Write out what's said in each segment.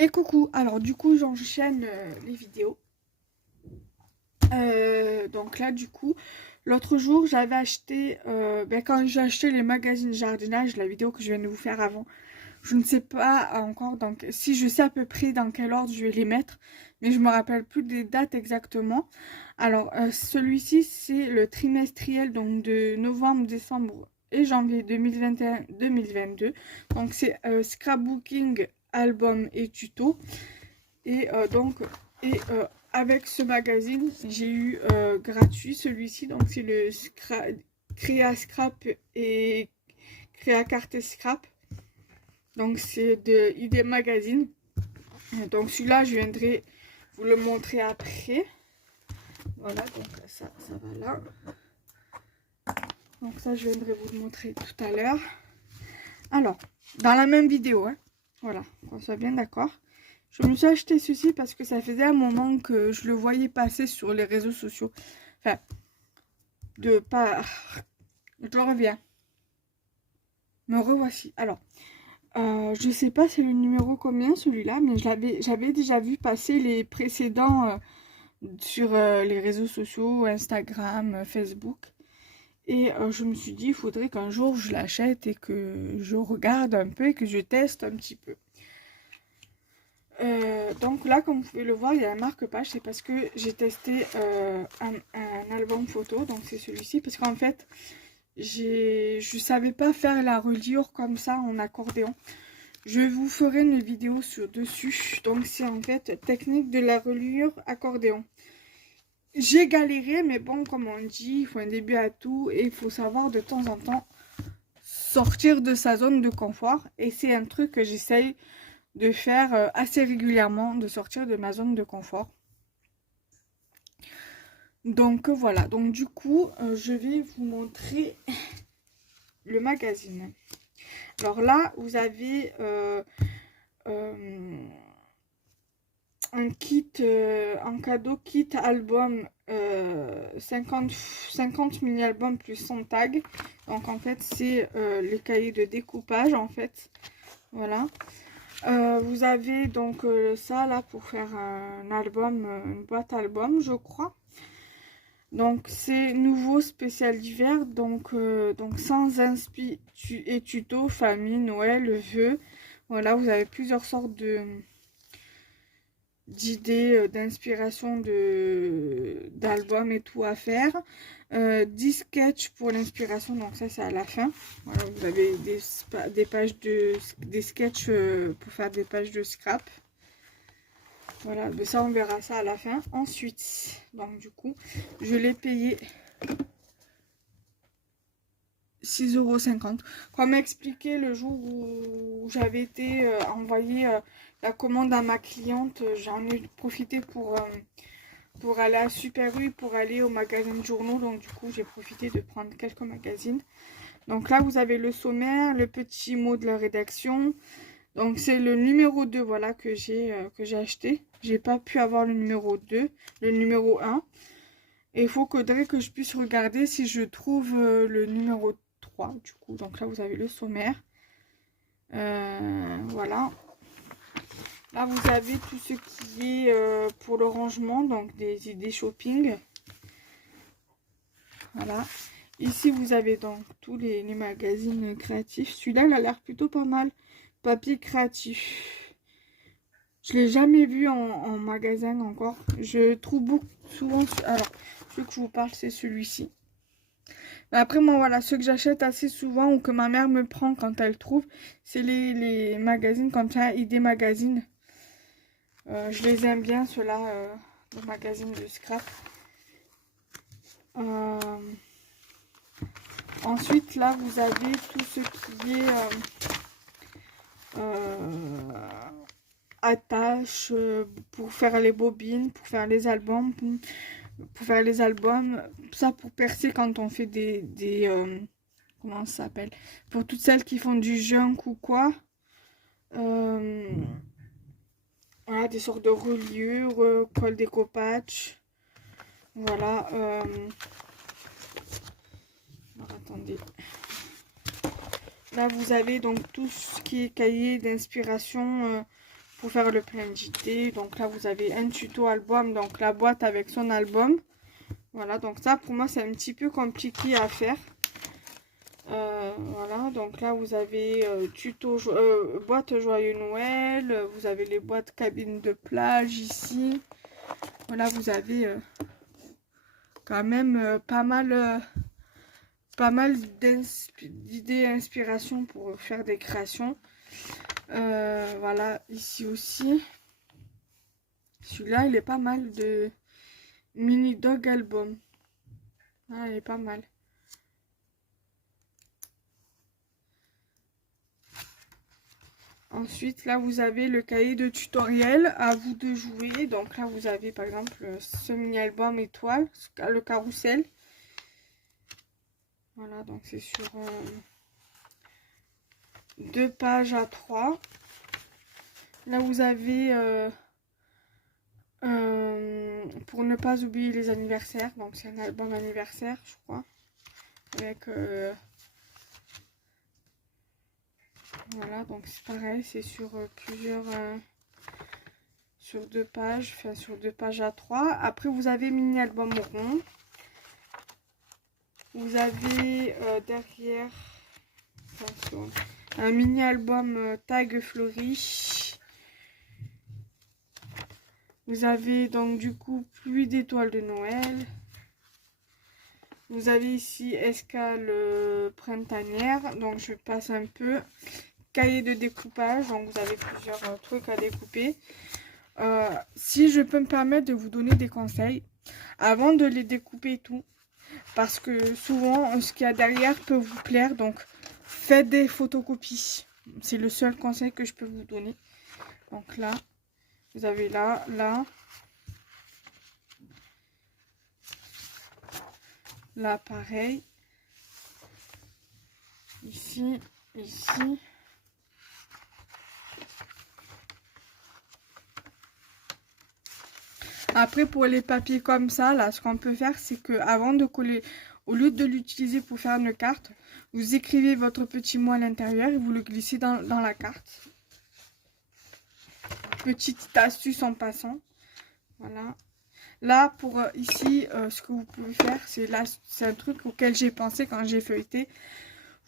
Et coucou, alors du coup j'enchaîne les vidéos. Donc là du coup, l'autre jour j'avais acheté, quand j'ai acheté les magazines jardinage, la vidéo que je viens de vous faire avant, je ne sais pas encore, donc si je sais à peu près dans quel ordre je vais les mettre, mais je me rappelle plus des dates exactement. Alors celui-ci c'est le trimestriel, donc de novembre, décembre et janvier 2021-2022. Donc c'est scrapbooking, album et tuto. Et avec ce magazine, j'ai eu gratuit celui-ci. Donc c'est le Créa Scrap et Créa Carte Scrap. Donc c'est de ID Magazine. Donc celui-là, je viendrai vous le montrer après. Voilà, donc ça va là. Donc ça, je viendrai vous le montrer tout à l'heure. Alors, dans la même vidéo, hein. Voilà, qu'on soit bien d'accord. Je me suis acheté ceci parce que ça faisait un moment que je le voyais passer sur les réseaux sociaux. Enfin, de pas... Je reviens. Me revoici. Alors, je sais pas c'est le numéro combien celui-là, mais j'avais déjà vu passer les précédents sur les réseaux sociaux, Instagram, Facebook. Et je me suis dit, il faudrait qu'un jour je l'achète et que je regarde un peu et que je teste un petit peu. Donc là, comme vous pouvez le voir, il y a un marque-page. C'est parce que j'ai testé un album photo. Donc c'est celui-ci. Parce qu'en fait, je savais pas faire la reliure comme ça en accordéon. Je vous ferai une vidéo dessus. Donc c'est en fait technique de la reliure accordéon. J'ai galéré, mais bon, comme on dit, il faut un début à tout. Et il faut savoir de temps en temps sortir de sa zone de confort. Et c'est un truc que j'essaye de faire assez régulièrement, de sortir de ma zone de confort. Donc voilà, donc du coup, je vais vous montrer le magazine. Alors là, vous avez un kit, en cadeau, kit album 50 mini-albums plus 100 tags. Donc en fait, c'est les cahiers de découpage en fait. Voilà. Vous avez donc ça là pour faire un album, une boîte album je crois. Donc c'est nouveau spécial d'hiver, donc sans inspi et tuto, famille, Noël, vœux. Voilà, vous avez plusieurs sortes d'idées, d'inspiration d'albums et tout à faire. 10 sketchs pour l'inspiration, donc ça c'est à la fin. Voilà, vous avez des pages des sketchs pour faire des pages de scrap. Voilà, mais ça on verra ça à la fin. Ensuite, donc du coup, je l'ai payé 6,50 €. Comme expliqué le jour où j'avais été envoyer la commande à ma cliente, j'en ai profité pour aller à Super U, pour aller au magasin de journaux. Donc du coup, j'ai profité de prendre quelques magazines. Donc là, vous avez le sommaire, le petit mot de la rédaction. Donc c'est le numéro 2, voilà, que j'ai acheté. J'ai pas pu avoir le numéro 2, le numéro 1. Et il faudrait que je puisse regarder si je trouve le numéro 3, du coup. Donc là, vous avez le sommaire. Voilà. Là, vous avez tout ce qui est pour le rangement, donc des idées shopping. Voilà. Ici, vous avez donc tous les magazines créatifs. Celui-là, il a l'air plutôt pas mal. Papier créatif. Je l'ai jamais vu en magasin encore. Je trouve beaucoup souvent... Alors, celui que je vous parle, c'est celui-ci. Mais après, moi, voilà, ceux que j'achète assez souvent ou que ma mère me prend quand elle trouve, c'est les magazines comme ça, ID Magazine. Je les aime bien, ceux-là, le magazine de scrap. Ensuite, là, vous avez tout ce qui est attache pour faire les bobines, pour faire les albums, ça pour percer quand on fait des comment ça s'appelle, pour toutes celles qui font du junk ou quoi. Voilà, des sortes de reliures, colle découpage. Voilà. Alors, attendez. Là, vous avez donc tout ce qui est cahier d'inspiration pour faire le plein d'idées. Donc là, vous avez un tuto album, donc la boîte avec son album. Voilà, donc ça, pour moi, c'est un petit peu compliqué à faire. Voilà, donc là, vous avez boîte Joyeux Noël. Vous avez les boîtes cabines de plage ici. Voilà, vous avez quand même pas mal d'idées, inspiration pour faire des créations. Voilà, ici aussi. Celui-là, il est pas mal, de mini dog album. Ah, il est pas mal. Ensuite, là, vous avez le cahier de tutoriel, à vous de jouer. Donc là, vous avez par exemple ce mini album étoile, le carrousel. Voilà, donc c'est sur 2 pages à 3. Là, vous avez pour ne pas oublier les anniversaires. Donc c'est un album anniversaire, je crois. Avec voilà, donc c'est pareil, c'est sur sur 2 pages, enfin sur 2 pages à 3. Après, vous avez mini album rond. Vous avez derrière, attention, un mini album tag fleuri. Vous avez donc du coup pluie d'étoiles de Noël. Vous avez ici escale printanière. Donc je passe un peu. Cahier de découpage. Donc vous avez plusieurs trucs à découper. Si je peux me permettre de vous donner des conseils avant de les découper et tout. Parce que souvent ce qu'il y a derrière peut vous plaire. Donc faites des photocopies. C'est le seul conseil que je peux vous donner. Donc là. Vous avez là, là pareil, ici, ici. Après, pour les papiers comme ça, là, ce qu'on peut faire, c'est que avant de coller, au lieu de l'utiliser pour faire une carte, vous écrivez votre petit mot à l'intérieur et vous le glissez dans la carte. Petite astuce en passant. Voilà. Là, pour ici, ce que vous pouvez faire, c'est un truc auquel j'ai pensé quand j'ai feuilleté.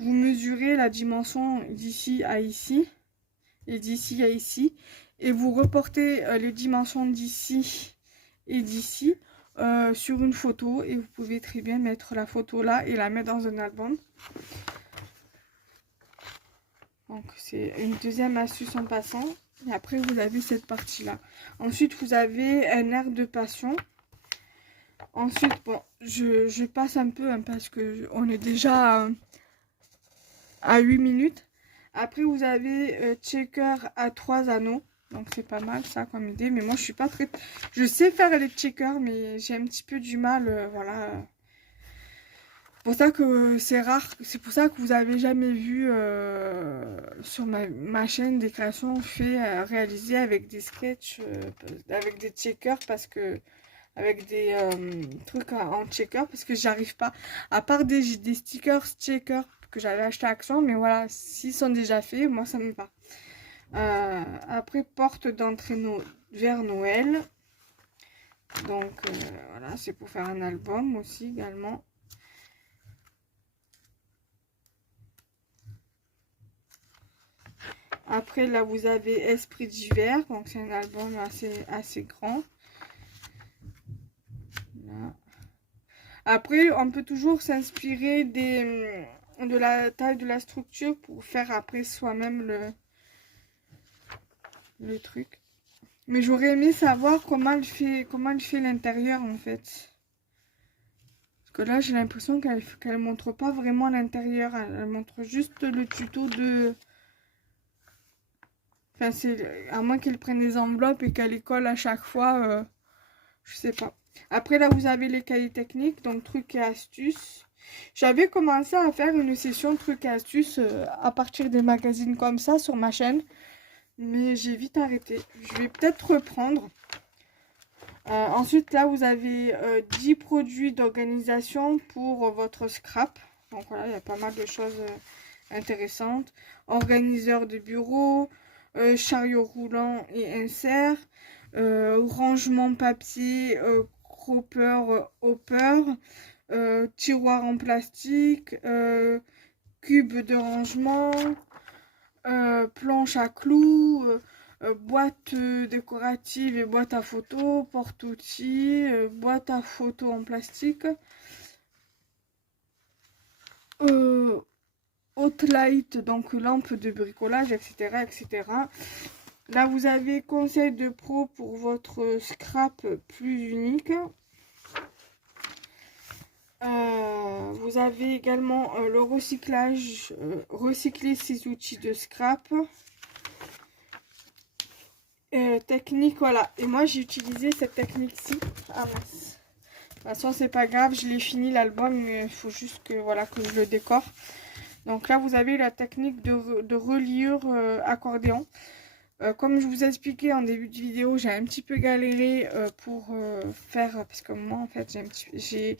Vous mesurez la dimension d'ici à ici et d'ici à ici. Et vous reportez les dimensions d'ici et d'ici sur une photo. Et vous pouvez très bien mettre la photo là et la mettre dans un album. Donc, c'est une deuxième astuce en passant. Et après, vous avez cette partie-là. Ensuite, vous avez un air de passion. Ensuite, bon, je passe un peu hein, parce qu'on est déjà à 8 minutes. Après, vous avez checker à 3 anneaux. Donc, c'est pas mal ça comme idée. Mais moi, je suis pas très... Je sais faire les checkers, mais j'ai un petit peu du mal. Voilà. Pour ça que c'est rare, c'est pour ça que vous avez jamais vu sur ma chaîne des créations réalisées avec des sketchs, avec des checkers, parce que avec des trucs en checker, parce que j'arrive pas, à part des stickers checkers que j'avais acheté à Action, mais voilà, s'ils sont déjà faits, moi ça me va. Après, porte d'entrée vers Noël, donc voilà, c'est pour faire un album aussi également. Après, là, vous avez Esprit d'hiver. Donc, c'est un album assez grand. Là. Après, on peut toujours s'inspirer de la taille de la structure pour faire après soi-même le truc. Mais j'aurais aimé savoir comment il fait l'intérieur, en fait. Parce que là, j'ai l'impression qu'elle montre pas vraiment l'intérieur. Elle montre juste le tuto de... Enfin, c'est à moins qu'elle prenne des enveloppes et qu'elle les colle à chaque fois, je sais pas. Après, là, vous avez les cahiers techniques, donc trucs et astuces. J'avais commencé à faire une session trucs et astuces à partir des magazines comme ça sur ma chaîne. Mais j'ai vite arrêté. Je vais peut-être reprendre. Ensuite, là, vous avez 10 produits d'organisation pour votre scrap. Donc voilà, il y a pas mal de choses intéressantes. Organiseur de bureau. chariot roulant et insert, rangement papier, cropper, hopper, tiroir en plastique, cube de rangement, planche à clous, boîte décorative et boîte à photo, porte-outils, boîte à photo en plastique, hot light, donc lampe de bricolage, etc., etc. Là, vous avez conseil de pro pour votre scrap plus unique. Vous avez également le recyclage, recycler ses outils de scrap. Technique, voilà. Et moi, j'ai utilisé cette technique-ci. Ah mince. De toute façon, c'est pas grave, je l'ai fini l'album, mais il faut juste que, voilà, que je le décore. Donc là, vous avez la technique de reliure accordéon. Comme je vous ai expliqué en début de vidéo, j'ai un petit peu galéré pour faire, parce que moi en fait je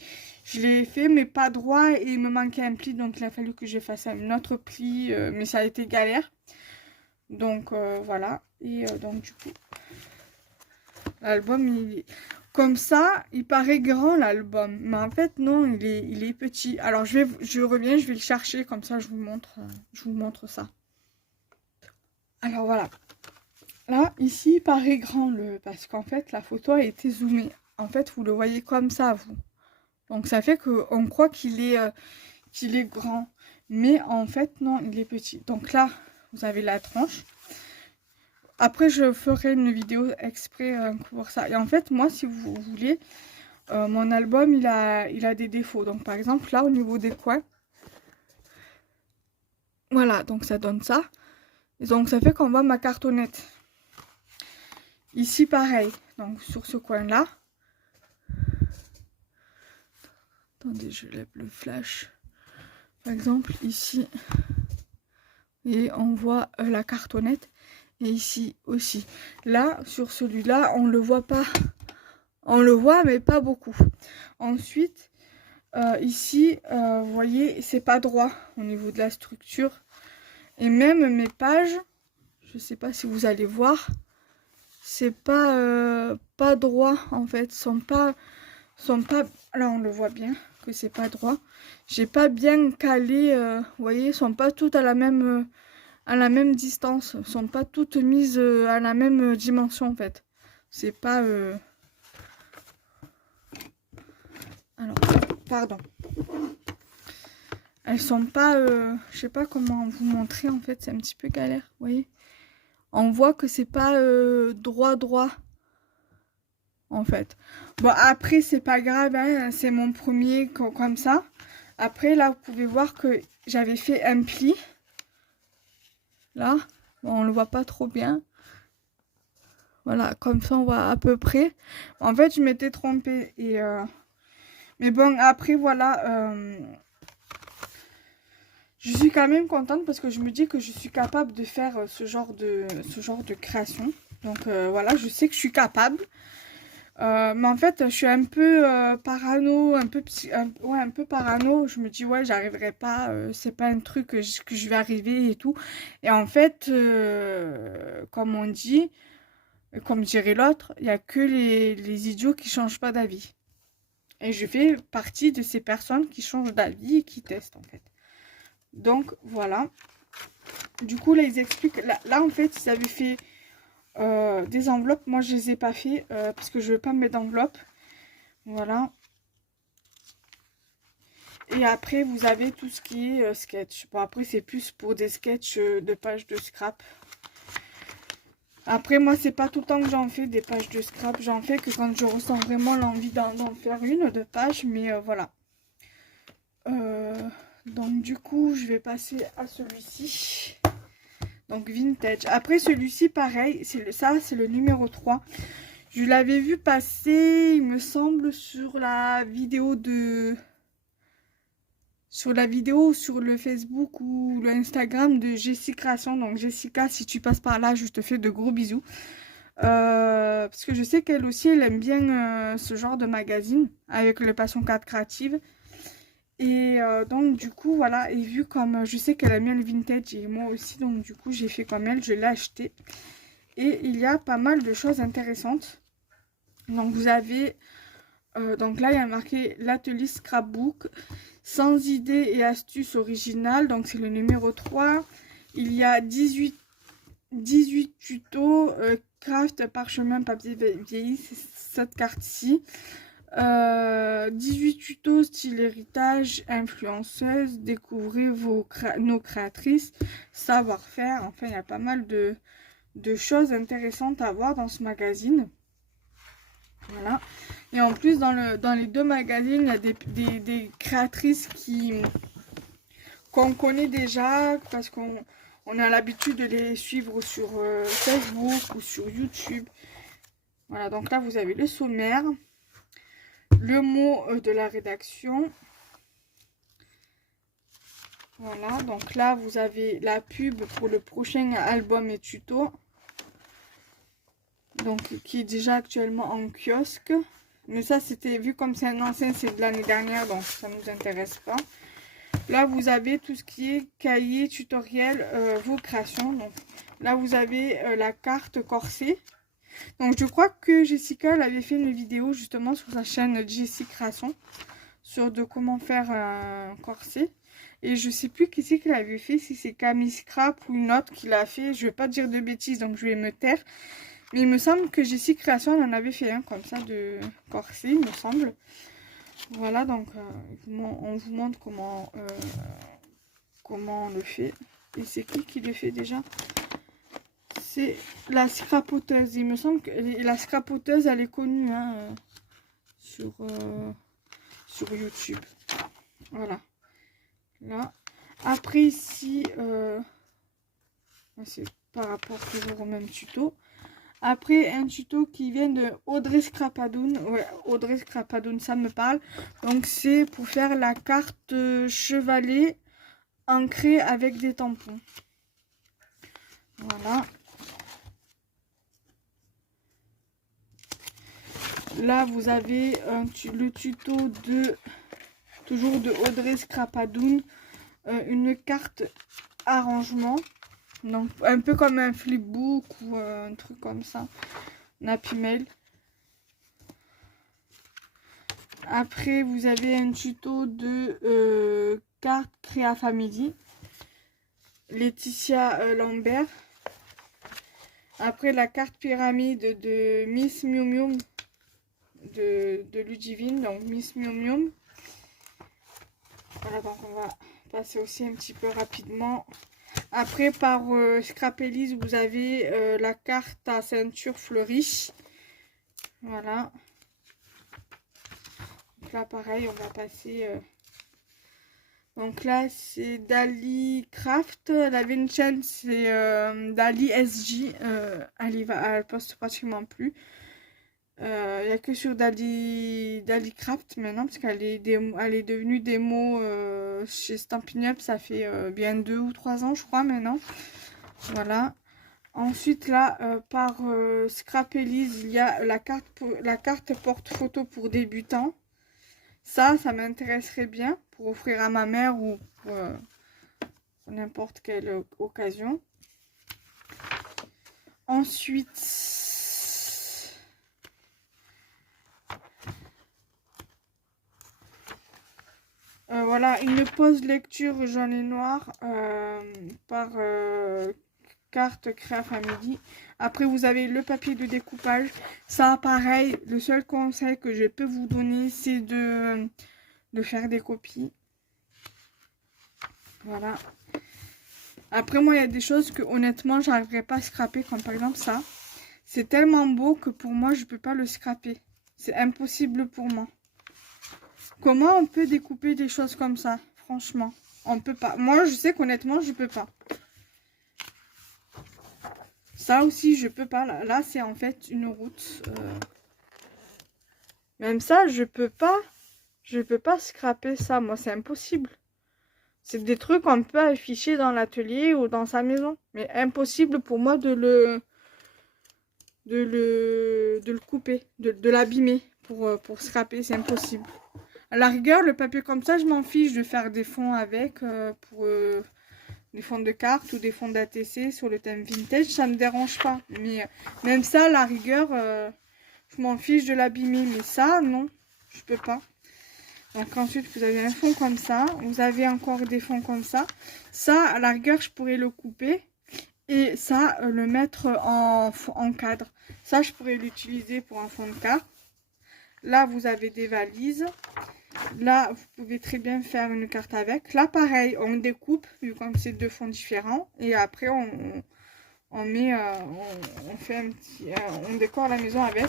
l'ai fait mais pas droit et il me manquait un pli, donc il a fallu que je fasse un autre pli, mais ça a été galère. Donc voilà, et donc du coup l'album il comme ça, il paraît grand l'album, mais en fait non, il est petit. Alors je reviens, je vais le chercher, comme ça je vous montre ça. Alors voilà. Là, ici, il paraît grand, parce qu'en fait, la photo a été zoomée. En fait, vous le voyez comme ça, vous. Donc, ça fait qu'on croit qu'il est grand. Mais en fait, non, il est petit. Donc là, vous avez la tranche. Après, je ferai une vidéo exprès pour ça. Et en fait, moi, si vous voulez, mon album, il a des défauts. Donc, par exemple, là, au niveau des coins. Voilà, donc ça donne ça. Et donc, ça fait qu'on voit ma cartonnette. Ici, pareil. Donc, sur ce coin-là. Attendez, je lève le flash. Par exemple, ici. Et on voit la cartonnette. Et ici aussi. Là, sur celui-là, on ne le voit pas. On le voit, mais pas beaucoup. Ensuite, ici, vous voyez, c'est pas droit au niveau de la structure. Et même mes pages, je ne sais pas si vous allez voir, c'est pas droit en fait, sont pas là on le voit bien que c'est pas droit, j'ai pas bien calé, vous voyez, sont pas toutes à la même distance, sont pas toutes mises à la même dimension en fait, c'est pas alors pardon, elles sont pas je sais pas comment vous montrer en fait, c'est un petit peu galère, vous voyez. On voit que c'est pas droit en fait. Bon, après c'est pas grave, hein, c'est mon premier comme ça. Après là vous pouvez voir que j'avais fait un pli. Là, bon, on le voit pas trop bien. Voilà, comme ça on voit à peu près. En fait je m'étais trompée. Et mais bon, après voilà. Je suis quand même contente parce que je me dis que je suis capable de faire ce genre de création. Donc voilà, je sais que je suis capable. Mais en fait, je suis un peu parano, un peu parano. Je me dis, ouais, j'arriverai pas, c'est pas un truc que je vais arriver et tout. Et en fait, comme on dit, comme dirait l'autre, il n'y a que les idiots qui changent pas d'avis. Et je fais partie de ces personnes qui changent d'avis et qui testent, en fait. Donc, voilà. Du coup, là, ils expliquent. Là en fait, ils avaient fait des enveloppes. Moi, je les ai pas fait parce que je veux pas mettre d'enveloppe. Voilà. Et après, vous avez tout ce qui est sketch. Bon, après, c'est plus pour des sketchs de pages de scrap. Après, moi, c'est pas tout le temps que j'en fais des pages de scrap. J'en fais que quand je ressens vraiment l'envie d'en faire une de page. Mais voilà. Donc, du coup, je vais passer à celui-ci. Donc, vintage. Après, celui-ci, pareil. Ça, c'est le numéro 3. Je l'avais vu passer, il me semble, sur la vidéo sur le Facebook ou le Instagram de Jessie Création. Donc Jessica, si tu passes par là, je te fais de gros bisous. Parce que je sais qu'elle aussi, elle aime bien ce genre de magazine avec le Passion 4 Créative. Et donc du coup voilà, et vu comme je sais qu'elle aime bien le vintage et moi aussi, donc du coup j'ai fait comme elle, je l'ai acheté. Et il y a pas mal de choses intéressantes. Donc vous avez, donc là il y a marqué l'atelier scrapbook, sans idées et astuces originales, donc c'est le numéro 3. Il y a 18 tutos, craft, parchemin, papier vieilli, c'est cette carte-ci. 18 tutos style héritage, influenceuse, découvrez nos créatrices, savoir-faire. Enfin, il y a pas mal de choses intéressantes à voir dans ce magazine. Voilà. Et en plus, dans les deux magazines, il y a des créatrices qu'on connaît déjà parce qu'on a l'habitude de les suivre sur Facebook ou sur YouTube. Voilà, donc là, vous avez le sommaire. Le mot de la rédaction. Voilà, donc là vous avez la pub pour le prochain album et tuto. Donc qui est déjà actuellement en kiosque. Mais ça c'était, vu comme c'est un ancien, c'est de l'année dernière, donc ça ne nous intéresse pas. Là vous avez tout ce qui est cahier, tutoriel, vos créations. Donc là vous avez la carte corset. Donc je crois que Jessica elle avait fait une vidéo justement sur sa chaîne Jessie Création sur de comment faire un corset. Et je sais plus qui c'est qui l'avait fait, si c'est Camille Scrap ou une autre qui l'a fait. Je vais pas dire de bêtises, donc je vais me taire. Mais il me semble que Jessie Création elle en avait fait un comme ça de corset, il me semble. Voilà, donc on vous montre comment on le fait. Et c'est qui le fait déjà? C'est la scrapoteuse. Il me semble que la scrapoteuse, elle est connue hein, sur YouTube. Voilà. Là. Après ici, c'est par rapport toujours au même tuto. Après un tuto qui vient de Audrey Scrapadoun. Ouais, Audrey Scrapadoun, ça me parle. Donc c'est pour faire la carte chevalet ancrée avec des tampons. Voilà. Là, vous avez le tuto toujours de Audrey Scrapadoun, une carte arrangement, donc un peu comme un flipbook ou un truc comme ça, un Happy Mail. Après, vous avez un tuto de carte Créa Family, Laetitia Lambert. Après, la carte pyramide de Miss Miu Miu de Ludivine, donc Miss Miu Miu. Voilà, donc on va passer aussi un petit peu rapidement. Après, par Scrapelise, vous avez la carte à ceinture fleurie. Voilà. Donc là, pareil, on va passer... Donc là, c'est Dali Craft. La avait une chaîne, c'est Dali SJ. Elle poste pratiquement plus. Il n'y a que sur Dali Craft maintenant, parce qu'elle est devenue démo chez Stampin' Up. Ça fait bien 2 ou 3 ans, je crois, maintenant. Voilà. Ensuite, là, par Scrapelise, il y a la carte porte-photo pour débutants. Ça m'intéresserait bien pour offrir à ma mère ou pour n'importe quelle occasion. Ensuite... voilà, une pause lecture jaune et noir par carte Créa Family. Après, vous avez le papier de découpage. Ça, pareil, le seul conseil que je peux vous donner, c'est de faire des copies. Voilà. Après, moi, il y a des choses que, honnêtement, j'arriverai pas à scraper, comme par exemple ça. C'est tellement beau que pour moi, je peux pas le scraper. C'est impossible pour moi. Comment on peut découper des choses comme ça? Franchement, on peut pas. Moi, je sais qu'honnêtement, je peux pas. Ça aussi, je peux pas. Là, c'est en fait une route. Même ça, je peux pas. Je peux pas scraper ça. Moi, c'est impossible. C'est des trucs qu'on peut afficher dans l'atelier ou dans sa maison. Mais impossible pour moi de le couper, de l'abîmer pour scraper. C'est impossible. À la rigueur, le papier comme ça, je m'en fiche de faire des fonds avec pour des fonds de cartes ou des fonds d'ATC sur le thème vintage, ça me dérange pas. Mais même ça, à la rigueur, je m'en fiche de l'abîmer. Mais ça, non, je peux pas. Donc ensuite, vous avez un fond comme ça. Vous avez encore des fonds comme ça. Ça, à la rigueur, je pourrais le couper. Et ça, le mettre en cadre. Ça, je pourrais l'utiliser pour un fond de carte. Là, vous avez des valises. Là, vous pouvez très bien faire une carte avec. Là, pareil, on découpe, vu comme c'est deux fonds différents. Et après, on met, on fait un petit, on décore la maison avec.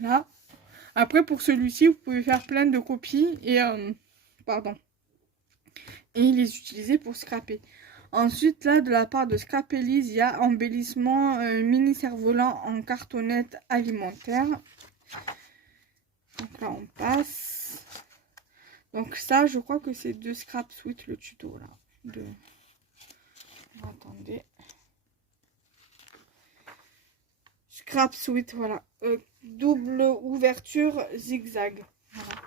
Là. Après, pour celui-ci, vous pouvez faire plein de copies et, pardon, et les utiliser pour scraper. Ensuite, là, de la part de Scrapelise, il y a embellissement mini cerf-volant en cartonnette alimentaire. Donc là, on passe. Donc ça, je crois que c'est de Scrap Suite, le tuto, là. Attendez. Scrap Suite, voilà. Double ouverture zigzag. Voilà.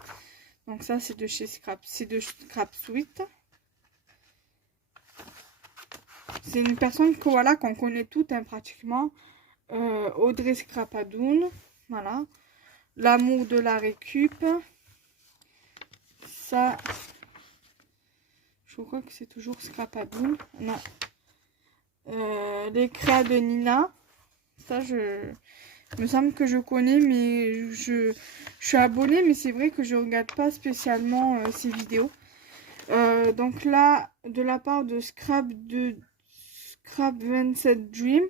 Donc ça, c'est de chez Scrap. C'est de Scrap Suite. C'est une personne que voilà qu'on connaît toutes, hein, pratiquement. Audrey Scrapadoun. Voilà. L'amour de la récup. Ça, je crois que c'est toujours Scrapadoun. Non. Les créas de Nina. Ça, il me semble que je connais, mais je suis abonnée, mais c'est vrai que je regarde pas spécialement ces vidéos. Donc là, de la part de Scrap 27 Dream,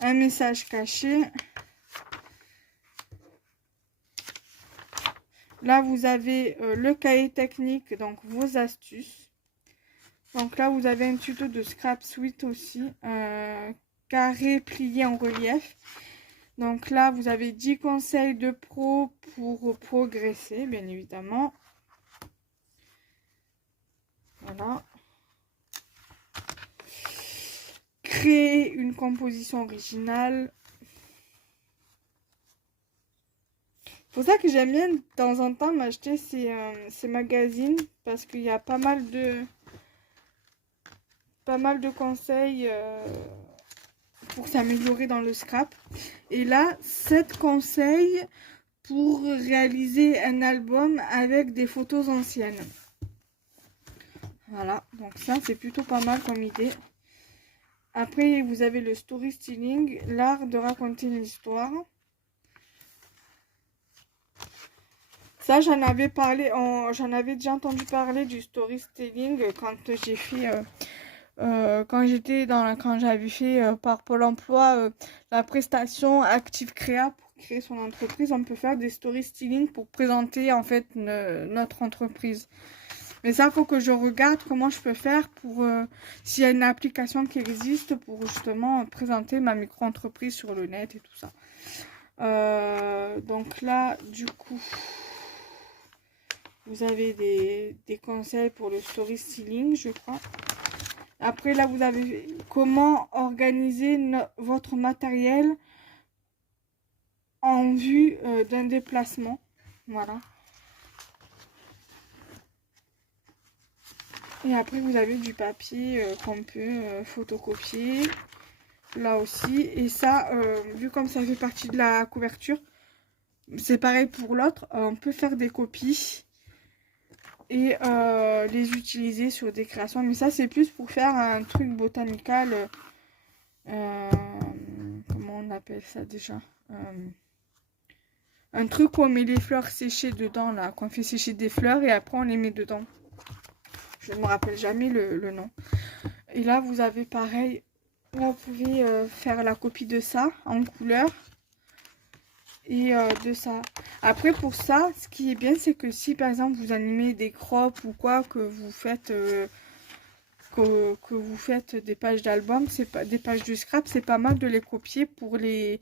un message caché. Là, vous avez le cahier technique, donc vos astuces. Donc là, vous avez un tuto de Scrap Suite aussi, carré plié en relief. Donc là, vous avez 10 conseils de pro pour progresser, bien évidemment. Voilà. Créer une composition originale. C'est pour ça que j'aime bien de temps en temps m'acheter ces magazines, parce qu'il y a pas mal de conseils pour s'améliorer dans le scrap. Et là, 7 conseils pour réaliser un album avec des photos anciennes. Voilà, donc ça c'est plutôt pas mal comme idée. Après, vous avez le story styling, l'art de raconter une histoire. Ça, j'en avais parlé, j'en avais déjà entendu parler du story styling quand j'ai fait, quand j'avais fait par Pôle Emploi la prestation Active Créa pour créer son entreprise. On peut faire des story styling pour présenter en fait notre entreprise. Mais ça, il faut que je regarde comment je peux faire pour s'il y a une application qui existe pour justement présenter ma micro-entreprise sur le net et tout ça. Donc là, du coup, vous avez des conseils pour le story styling, je crois. Après, là, vous avez comment organiser votre matériel en vue d'un déplacement. Voilà. Et après, vous avez du papier qu'on peut photocopier. Là aussi. Et ça, vu comme ça fait partie de la couverture, c'est pareil pour l'autre. On peut faire des copies et les utiliser sur des créations. Mais ça, c'est plus pour faire un truc botanical. Comment on appelle ça déjà, un truc où on met les fleurs séchées dedans, là. Qu'on fait sécher des fleurs et après on les met dedans. Je ne me rappelle jamais le nom. Et là, vous avez pareil. Là, vous pouvez faire la copie de ça en couleur. Et de ça. Après, pour ça, ce qui est bien, c'est que si par exemple vous animez des crops ou quoi, que vous faites des pages d'album, c'est pas des pages de scrap, c'est pas mal de les copier pour les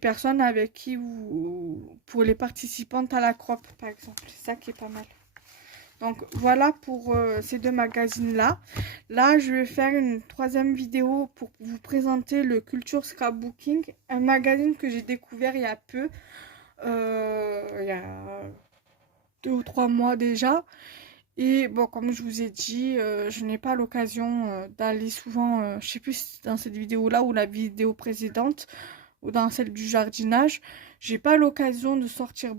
personnes avec qui vous, pour les participantes à la crop par exemple. C'est ça qui est pas mal. Donc voilà pour ces deux magazines là. Là, je vais faire une troisième vidéo pour vous présenter le Culture Scrapbooking, un magazine que j'ai découvert il y a peu, il y a ou 3 mois déjà. Et bon, comme je vous ai dit, je n'ai pas l'occasion d'aller souvent, je sais plus si c'est dans cette vidéo-là ou la vidéo précédente, ou dans celle du jardinage, j'ai pas l'occasion de sortir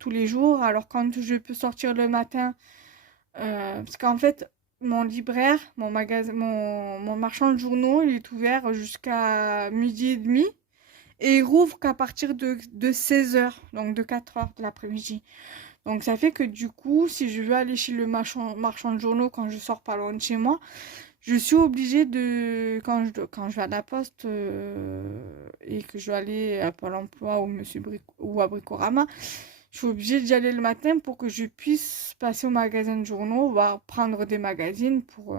tous les jours. Alors quand je peux sortir le matin, parce qu'en fait, mon libraire, mon magasin, mon marchand de journaux, il est ouvert jusqu'à midi et demi. Et il rouvre qu'à partir de 16 h, donc de 4 h de l'après-midi. Donc ça fait que du coup, si je veux aller chez le marchand de journaux quand je sors pas loin de chez moi, je suis obligée de, quand je vais à la poste et que je dois aller à Pôle emploi ou à Bricorama, je suis obligée d'y aller le matin pour que je puisse passer au magasin de journaux, voire prendre des magazines pour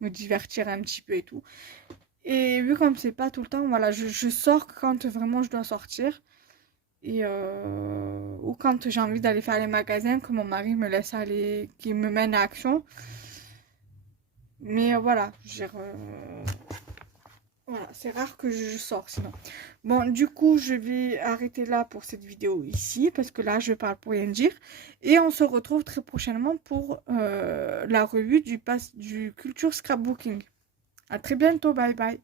me divertir un petit peu et tout. Et vu comme c'est pas tout le temps, voilà, je sors quand vraiment je dois sortir. Et ou quand j'ai envie d'aller faire les magasins, que mon mari me laisse aller, qu'il me mène à Action. Mais voilà, voilà, c'est rare que je sors sinon. Bon, du coup, je vais arrêter là pour cette vidéo ici, parce que là, je parle pour rien dire. Et on se retrouve très prochainement pour la revue du Culture Scrapbooking. À très bientôt, bye bye.